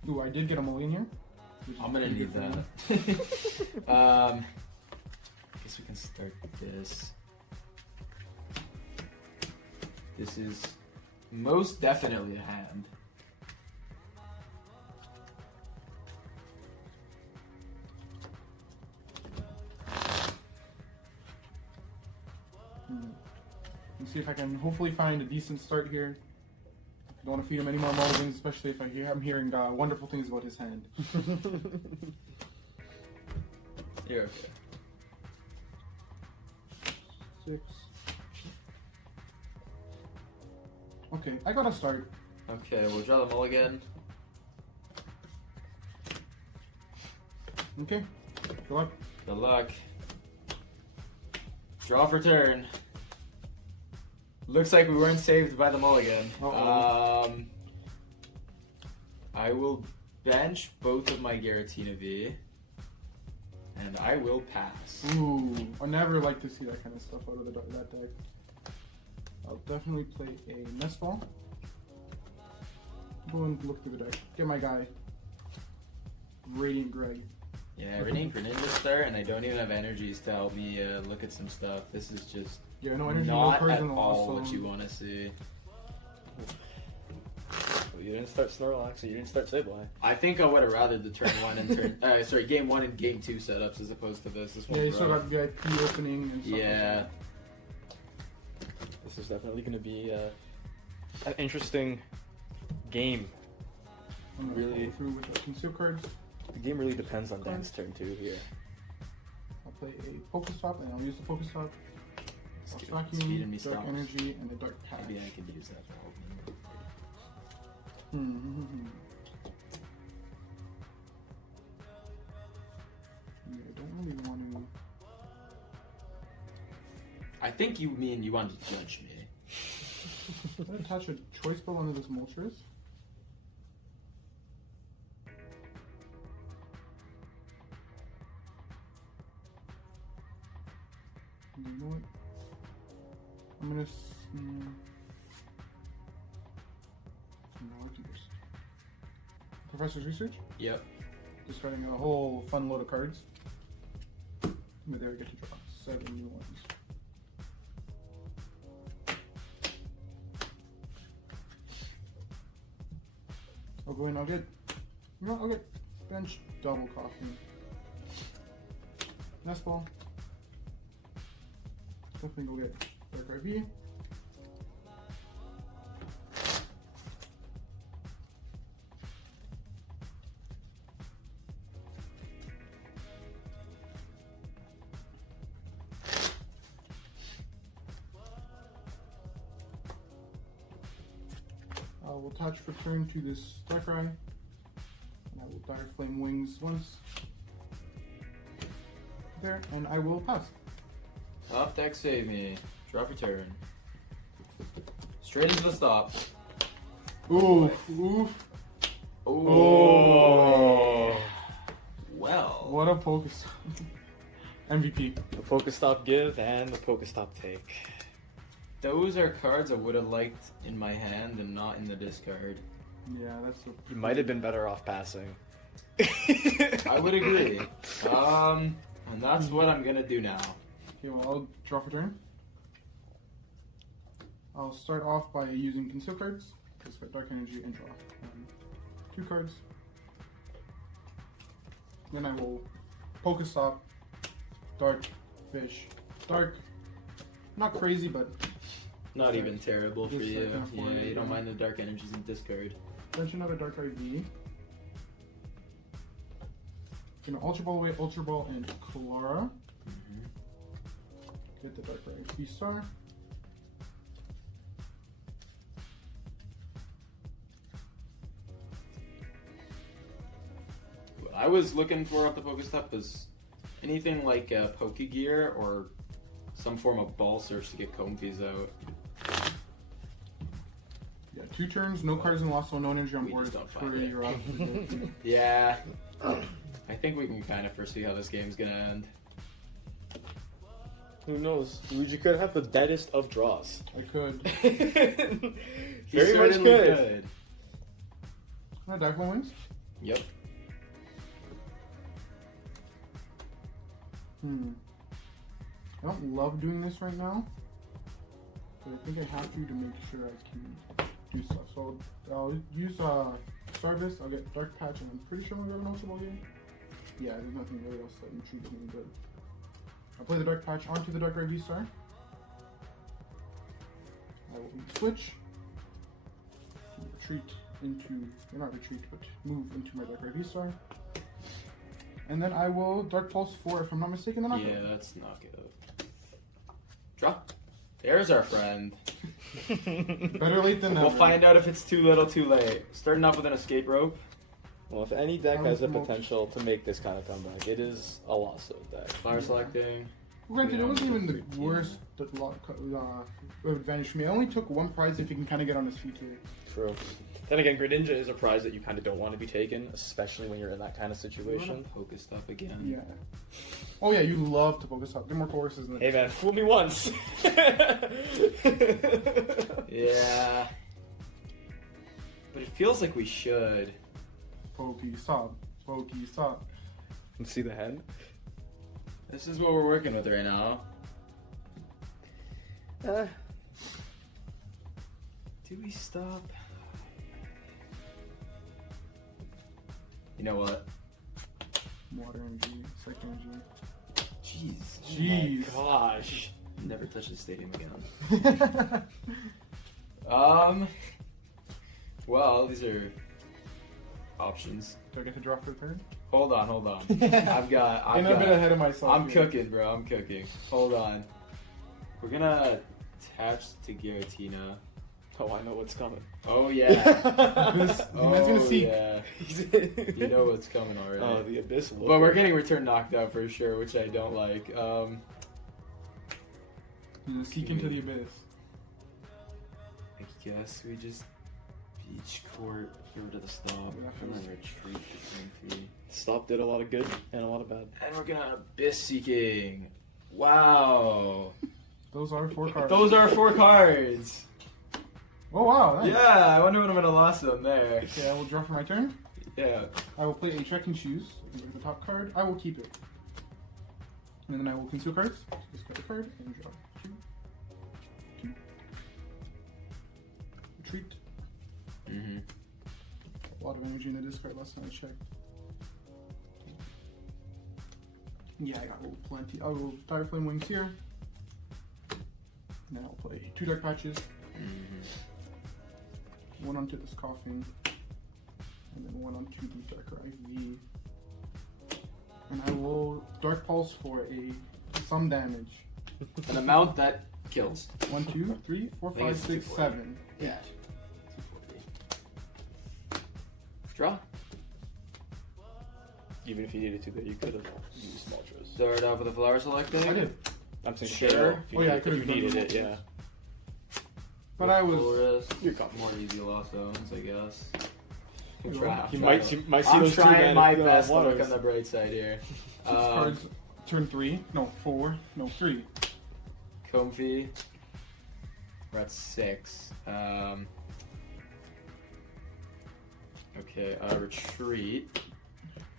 Ooh, I did get a Mulligan here. I'm gonna need that. Guess we can start this. This is most definitely a hand. Let's see if I can hopefully find a decent start here. Don't want to feed him any more Mulligans, especially if I'm hearing wonderful things about his hand. You're okay. 6. Okay, I gotta start. Okay, we'll draw the mulligan. Okay, good luck. Good luck. Draw for turn. Looks like we weren't saved by the mulligan. I will bench both of my Giratina V, and I will pass. Ooh, I never like to see that kind of stuff out of that deck. I'll definitely play a Nest Ball. Go and look through the deck. Get my guy, Radiant Greg. Yeah, Radiant Greninja start, and I don't even have energies to help me look at some stuff. This is just no energy, no not cards at in the all lost what zone. you want to see. Well, you didn't start Snorlax, so you didn't start sableye. I think I would have rather the turn 1 and game 1 and game 2 setups as opposed to this. This Yeah, one's you still rough. got VIP opening and stuff Yeah. like that. This is definitely going to be an interesting game. I'm gonna Really- go through with the conceal cards. The game really depends on Dan's turn too here. I'll play a Pokestop, and I'll use the Pokestop. It's Vacuum, feeding me Dark stops. Energy, and the Dark Patch. Maybe I could use that for helping. Yeah, I don't really want to. I think you mean you want to judge me. I'm gonna attach a choice ball onto this Moltres. You know what? I'm gonna. No, I can just. Professor's Research? Yep. Discarding a whole fun load of cards. But there we get to draw 7 new ones. I'll go in, I'll get bench double coffee. Nest Ball. Definitely go get Darkrai V. I will attach for turn to this Darkrai, and I will Dire Flame Wings once. There, and I will pass. Top deck save me. Draw for turn. Straight into the stop. Oof, oof. Oh. Well. What a focus. MVP. The Pokestop give and the Pokestop take. Those are cards I would have liked in my hand and not in the discard. Yeah, that's a... You might have been better off passing. I would agree. And that's what I'm gonna do now. Okay, well, I'll draw for turn. I'll start off by using conceal cards. Just put Dark Energy and draw 2 cards. Then I will Pokestop, Dark Fish, Dark. Not crazy, but Not even terrible for Just you. like that for Yeah, you, you don't yeah. mind the dark energies in discard. bench another Darkrai V. Gonna Ultra Ball away, Ultra Ball, and Klara. Get the Darkrai VSTAR. What I was looking for off the Pokestop was anything like Pokegear or some form of ball search to get comfeys out. Yeah, 2 turns, no cards in lost, so no energy on We board. just don't For find it. your off. Yeah. I think we can kind of foresee how this game's gonna end. Who knows? Luigi could have the deadest of draws. I could. He Very much certainly could. Can I die for my wings? Yep. I don't love doing this right now, but I think I have to make sure I can do stuff. So I'll use Starvis, I'll get Dark Patch, and I'm pretty sure I'm gonna grab an Ultra Ball game. Yeah, there's nothing really else that intrigues me, but I'll play the Dark Patch onto the Darkrai VSTAR. I will switch, retreat into, or not retreat, but move into my Darkrai VSTAR. And then I will Dark Pulse 4, if I'm not mistaken, then I'll Yeah, that's not good. Draw. There's our friend. Better late than never. We'll find out if it's too little, too late. Starting off with an escape rope. Well, if any deck has the potential to make this kind of comeback, it is a Lasso deck. Fire selecting. Granted, it wasn't even the worst advantage for me. I only took 1 prize if you can kind of get on his feet here. True. Then again, Greninja is a prize that you kind of don't want to be taken, especially when you're in that kind of situation. Pokestop again. Yeah. Oh yeah, you love to Pokestop. Get more courses than Hey man, fool me once. Yeah. But it feels like we should. Pokestop. Pokestop. And see the hand? This is what we're working with right now. Do we stop? You know what? Water energy, psychic energy. Jeez. Jeez. Oh my gosh. Never touch the stadium again. Well, these are options. Do I get to draw for the turn? Hold on. I've got I'm a bit ahead of myself. I'm here. cooking, bro. I'm cooking. Hold on. We're gonna attach to Giratina. Oh, I know what's coming. Oh yeah. This, that's gonna seek. Yeah. You know what's coming already. Oh, the Abyss. But we're getting return knocked out for sure, which I don't like. Seek into the abyss. I guess we just beach court, get rid of the stop, and then retreat to comfey. Stop did a lot of good and a lot of bad. And we're gonna abyss seeking. Wow. Those are 4 cards. Those are 4 cards. Oh wow. Nice. Yeah, I wonder what I'm gonna lost them there. Okay, I will draw for my turn. Yeah. I will play a check and choose. I can get the top card. I will keep it. And then I will conceal cards. Discard the card and draw 2. Retreat. Mm-hmm. A lot of energy in the discard last time I checked. Yeah, I got plenty. I will Dire Flame Wings here. And then I'll play 2 Dark Patches. Mm-hmm. 1 onto this Coffing. And then 1 onto the Darkrai V. And I will Dark Pulse for some damage. An amount that kills. 1, 2, 3, 4, I think 5, it's 6, 240. 7. Yeah. 240. Draw. Even if you needed to, you could have used Moltres. Start off with a flower selecting. I did. I'm saying Sure. if you Oh, yeah, I needed, could've if you done needed the it, yeah. But I was. Full risk. You're confident. More easy lost zones, I guess. You Try- know, You try might to- see, might see I'm those 2 trying mana my best to look waters. on the bright side here. Cards. Turn 3. No, 4. No, 3. Comfey. We're at 6. Okay, retreat.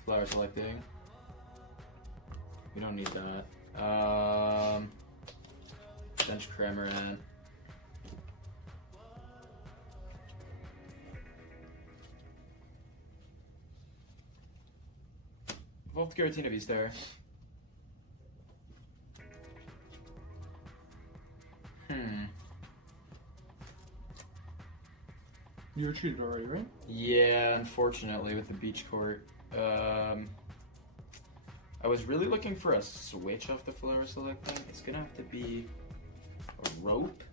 Flower selecting. We don't need that. Bench cramorant. Evolved Giratina VSTAR. You retreated already, right? Yeah, unfortunately, with the beach court. I was really looking for a switch off the floor selecting. It's gonna have to be a rope.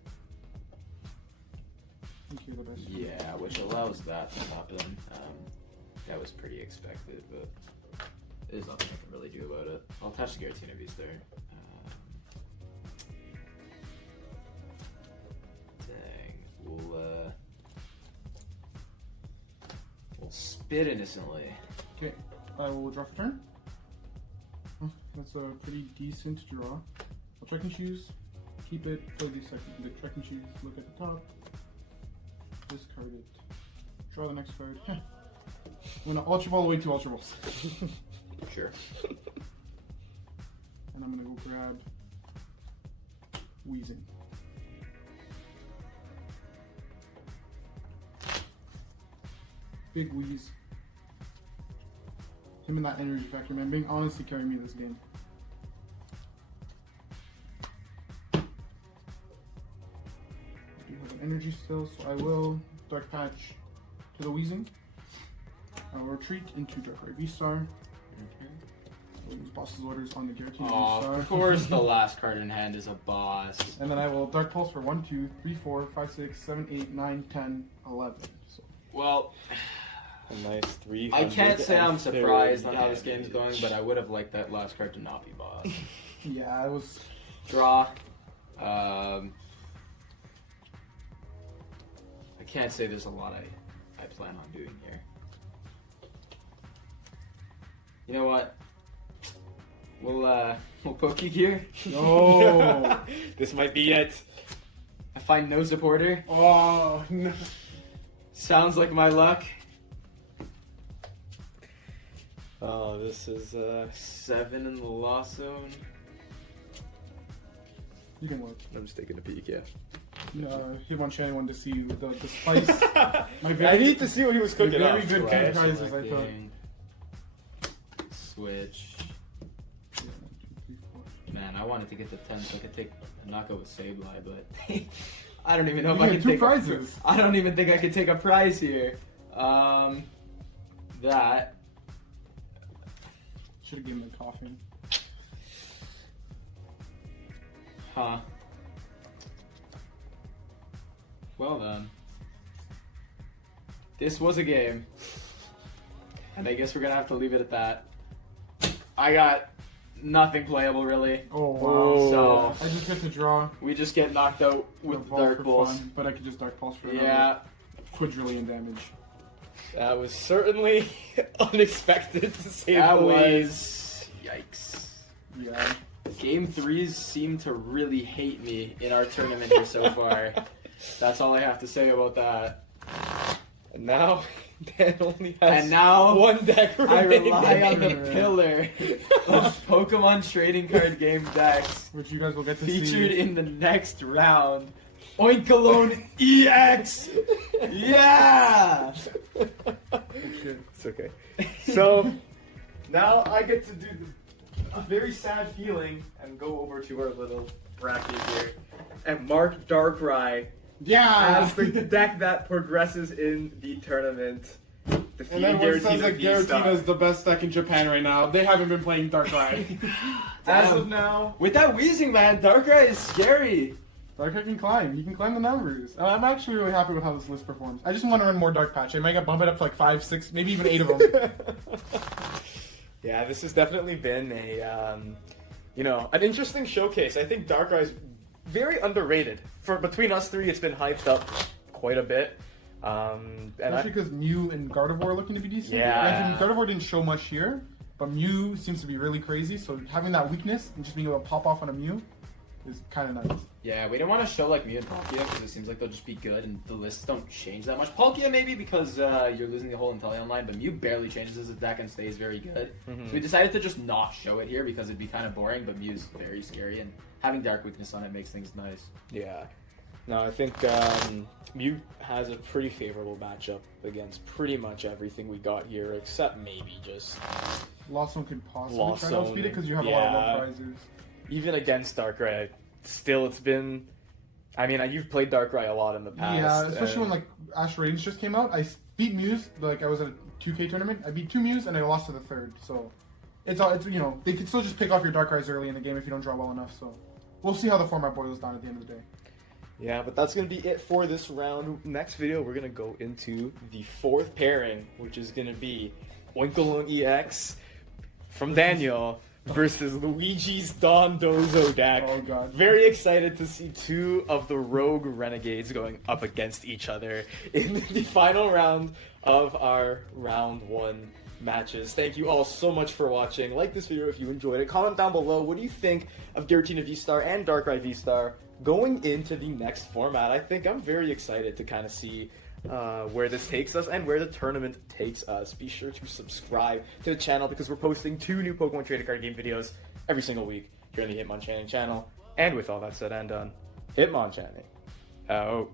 I think you're the best. Yeah, which allows that to happen. That was pretty expected, but there's nothing I can really do about it. I'll attach the Giratina VSTAR. Dang, we'll spit innocently. Okay, I will draw for turn. Oh, that's a pretty decent draw. I'll check and choose. Keep it. Play the second. Check and choose. Look at the top. Discard it. Draw the next card. I'm gonna Ultra Ball away 2 Ultra Balls. Sure. And I'm gonna go grab Weezing. Big Wheeze. Him and that energy factor, man. Being honestly carrying me this game. I do have an energy still, so I will Dark Patch to the Weezing. I will retreat into Darkrai VSTAR. I will use Boss's Orders on the Giratina VSTAR. Of course, the last card in hand is a boss. And then I will Dark Pulse for 1, 2, 3, 4, 5, 6, 7, 8, 9, 10, 11. So. Well, A nice 3. I can't say I'm surprised on how this game's going, but I would have liked that last card to not be boss. Yeah, I was. Draw. I can't say there's a lot I plan on doing here. You know what? We'll poke you here. No! This might be it. I find no supporter. Oh, no. Sounds like my luck. Oh, this is 7 in the loss zone. You can work. I'm just taking a peek, yeah. Hitmonchan wanted to see the spice. I need to see what he was cooking very up. good right? kid prizes, I thought. Selecting. Switch. Man, I wanted to get the 10 so I could take a knockout with Sableye, but I don't even know if I can two take prizes. I don't even think I could take a prize here. That. Should have given him a Coffing. Huh. Well then. This was a game. And I guess we're gonna have to leave it at that. I got nothing playable really. Oh wow. So I just get to draw. we just get knocked out with Evolve Dark for Pulse. fun, but I could just Dark Pulse for Yeah. quadrillion damage. That was certainly unexpected to say That the least. was yikes. Yeah. Game 3s seem to really hate me in our tournament here so far. That's all I have to say about that. And now, Dan only has And now, one deck I remaining. rely on the remaining. pillar of Pokemon trading card game decks Which you guys will get to featured see. in the next round. Oinkalone EX! Yeah! It's okay. So, now I get to do a very sad feeling and go over to our little bracket here and mark Darkrai Yeah! as the deck that progresses in the tournament. And everyone says that Giratina is the best deck in Japan right now. They haven't been playing Darkrai. As of now, With that Weezing, man, Darkrai is scary. Darkrai can climb. He can climb the numbers. I'm actually really happy with how this list performs. I just want to run more Dark Patch. I might bump it up to like 5, 6, maybe even 8 of them. yeah, this has definitely been a, an interesting showcase. I think Darkrai's very underrated. For between us three, it's been hyped up quite a bit. Especially because Mew and Gardevoir are looking to be decent. Yeah. Granted, Gardevoir didn't show much here, but Mew seems to be really crazy. So having that weakness and just being able to pop off on a Mew is kind of nice. Yeah, we don't want to show like Mew and Palkia because it seems like they'll just be good and the lists don't change that much. Palkia maybe because you're losing the whole Inteleon line, but Mew barely changes his attack and stays very good. So we decided to just not show it here because it'd be kind of boring, but Mew's very scary and having Dark Weakness on it makes things nice. Yeah. No, I think Mew has a pretty favorable matchup against pretty much everything we got here, except maybe just Lawson could possibly Lost try to outspeed Zone, it because you have a lot of yeah. low prizes. even against Darkrai. Still, it's been. I mean, you've played Darkrai a lot in the past. Yeah, especially when and- like Ash Radiance just came out. I beat Muse, like I was at a 2K tournament. I beat 2 Muse and I lost to the third. So it's you know, they could still just pick off your Darkrai's early in the game if you don't draw well enough. So we'll see how the format boils down at the end of the day. Yeah, but that's going to be it for this round. Next video, we're going to go into the fourth pairing, which is going to be Oinkalung EX from Daniel versus Luigi's Dondozo deck. Oh, God. Very excited to see two of the Rogue Renegades going up against each other in the final round of our round 1 matches. Thank you all so much for watching. Like this video if you enjoyed it. Comment down below, what do you think of Giratina VSTAR and Darkrai VSTAR going into the next format? I think I'm very excited to kind of see where this takes us and where the tournament takes us. Be sure to subscribe to the channel because we're posting 2 new Pokemon Trading Card Game videos every single week here on the Hitmonchanting channel. And with all that said and done, Hitmonchanting out.